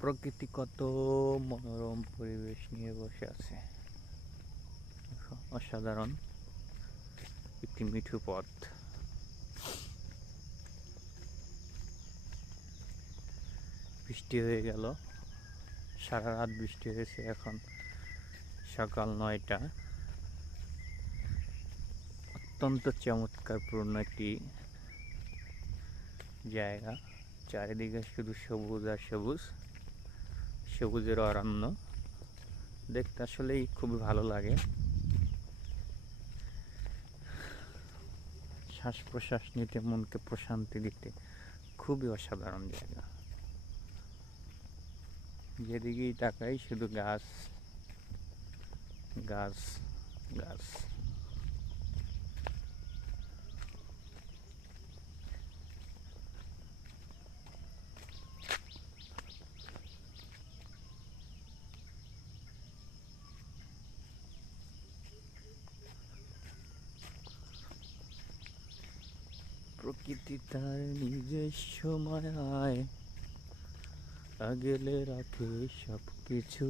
প্রকৃতি কত মনোরম পরিবেশ নিয়ে বসে আছে। অসাধারণ একটি মিঠু পথ। বৃষ্টি হয়ে গেল। সারা রাত বৃষ্টি হয়েছে এখন। সকাল নয়টা। অত্যন্ত চমৎকারপূর্ণ একটি জায়গা। চারিদিকে শুধু সবুজ আর সবুজ। সবুজের অরণ্য। দেখতে আসলেই খুবই ভালো লাগে। শ্বাস প্রশ্বাস নিতে, মনকে প্রশান্তি দিতে খুবই অসাধারণ জায়গা। যেদিকেই তাকাই শুধু গাছ গাছ গাছ। প্রকৃতি তার নিজস্ব মায়ায় আগেলে রাখে সব কিছু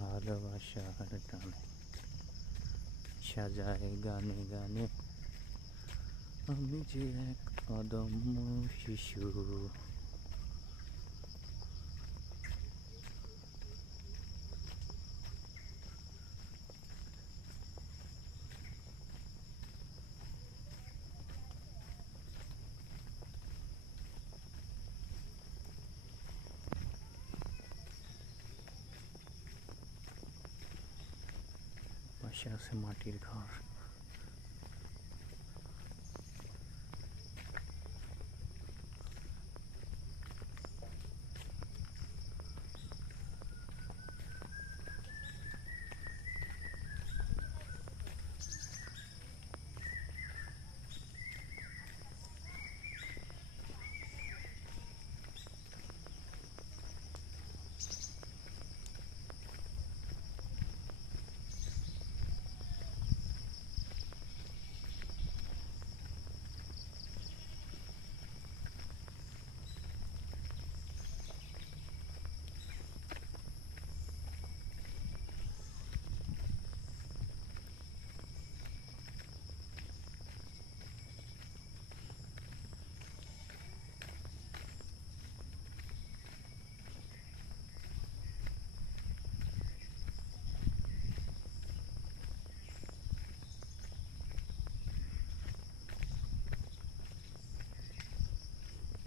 ভালোবাসার টানে। সাজায় গানে গানে আমি যে এক অদম্য শিশু। পাশে আছে মাটির ঘর।